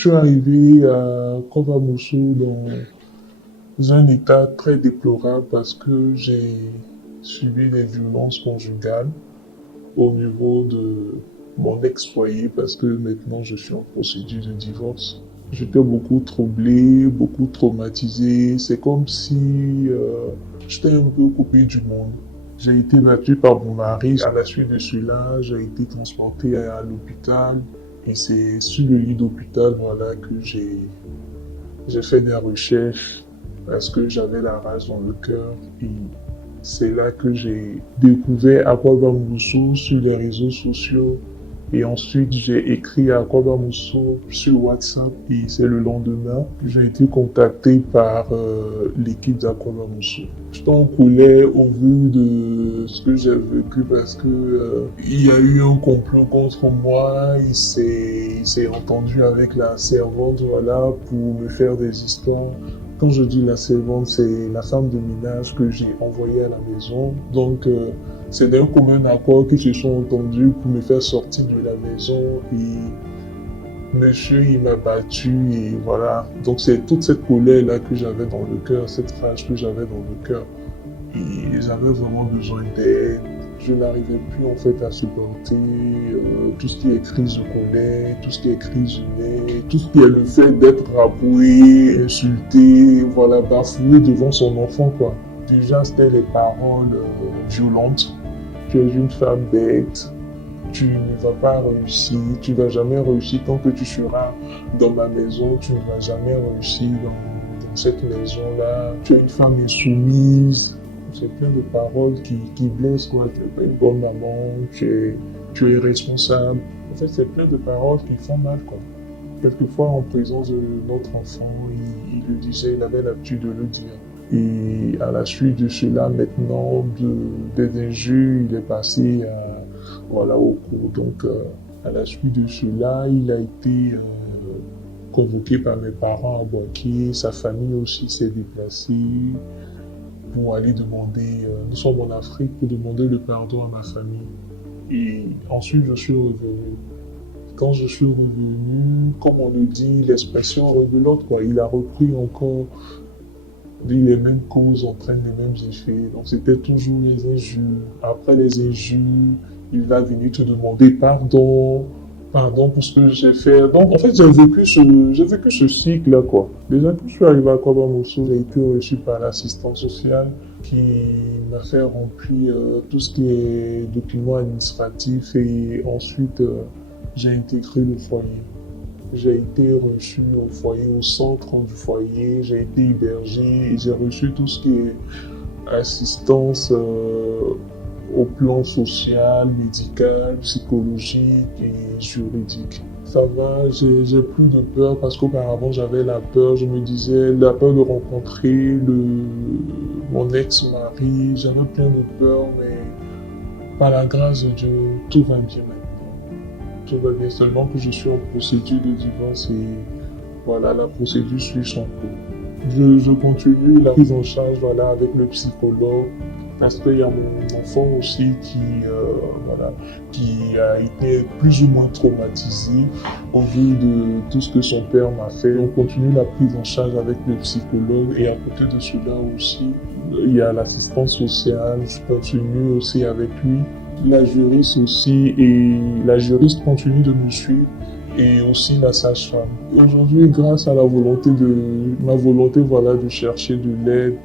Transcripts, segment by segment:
Je suis arrivé à Kovamoso dans un état très déplorable parce que j'ai subi des violences conjugales au niveau de mon ex-foyer parce que maintenant je suis en procédure de divorce. J'étais beaucoup troublé, beaucoup traumatisé. C'est comme si j'étais un peu coupé du monde. J'ai été battu par mon mari. À la suite de cela, j'ai été transporté à l'hôpital. Et c'est sur le lit d'hôpital, voilà, que j'ai fait des recherches parce que j'avais la rage dans le cœur. Et c'est là que j'ai découvert Aquaba Mousso sur les réseaux sociaux. Et ensuite, j'ai écrit à Aquaba Mousso sur WhatsApp. Et c'est le lendemain que j'ai été contacté par l'équipe d'Aquaba Mousso. Je t'en coulais au vu de ce que j'ai vécu parce que il y a eu un complot contre moi. Il s'est entendu avec la servante, voilà, pour me faire des histoires. Quand je dis la servante, c'est la femme de ménage que j'ai envoyée à la maison. Donc, c'est d'un commun accord qu'ils se sont entendus pour me faire sortir de la maison. Et monsieur, il m'a battu et voilà. Donc, c'est toute cette colère-là que j'avais dans le cœur, cette rage que j'avais dans le cœur. Et j'avais vraiment besoin d'aide. Je n'arrivais plus en fait à supporter tout ce qui est crise de colère, tout ce qui est crise humaine, tout ce qui est le fait d'être raboué, insulté, voilà, bafoué devant son enfant quoi. Déjà c'était les paroles violentes. Tu es une femme bête, tu ne vas pas réussir, tu ne vas jamais réussir tant que tu seras dans ma maison, tu ne vas jamais réussir dans cette maison-là. Tu es une femme insoumise. C'est plein de paroles qui blessent, quoi. Tu n'es pas une bonne maman, tu es responsable. En fait, c'est plein de paroles qui font mal, quoi. Quelquefois, en présence de notre enfant, il le disait, il avait l'habitude de le dire. Et à la suite de cela, maintenant, des injures, il est passé voilà, au cours. Donc, à la suite de cela, il a été convoqué par mes parents à Boaké. Sa famille aussi s'est déplacée pour aller demander, nous sommes en Afrique, pour demander le pardon à ma famille. Et ensuite, je suis revenu. Quand je suis revenu, comme on le dit, l'expression rebelote, quoi. Il a repris encore, les mêmes causes entraînent les mêmes effets. Donc, c'était toujours les injures. Après les injures, il va venir te demander pardon. Pardon pour ce que j'ai fait. Donc, en fait, j'ai vécu ce cycle-là, quoi. Déjà, quand je suis arrivé à Kobamoso, j'ai été reçu par l'assistante sociale qui m'a fait remplir tout ce qui est documents administratifs et ensuite, j'ai intégré le foyer. J'ai été reçu au foyer, au centre du foyer, j'ai été hébergé et j'ai reçu tout ce qui est assistance au plan social, médical, psychologique et juridique. Ça va, j'ai plus de peur parce qu'auparavant j'avais la peur, je me disais, la peur de rencontrer mon ex-mari, j'avais plein de peur, mais par la grâce de Dieu, tout va bien maintenant. Tout va bien, seulement que je suis en procédure de divorce et voilà, la procédure suit son cours. Je continue la prise en charge voilà, avec le psychologue parce qu'il y a mon enfant aussi voilà, qui a été plus ou moins traumatisé au vu de tout ce que son père m'a fait. On continue la prise en charge avec le psychologue et à côté de cela aussi, il y a l'assistance sociale. Je continue aussi avec lui. La juriste aussi et la juriste continue de me suivre et aussi la sage-femme. Aujourd'hui, grâce à ma volonté voilà, de chercher de l'aide,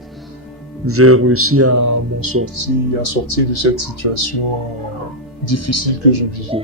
j'ai réussi à sortir de cette situation difficile que je vivais.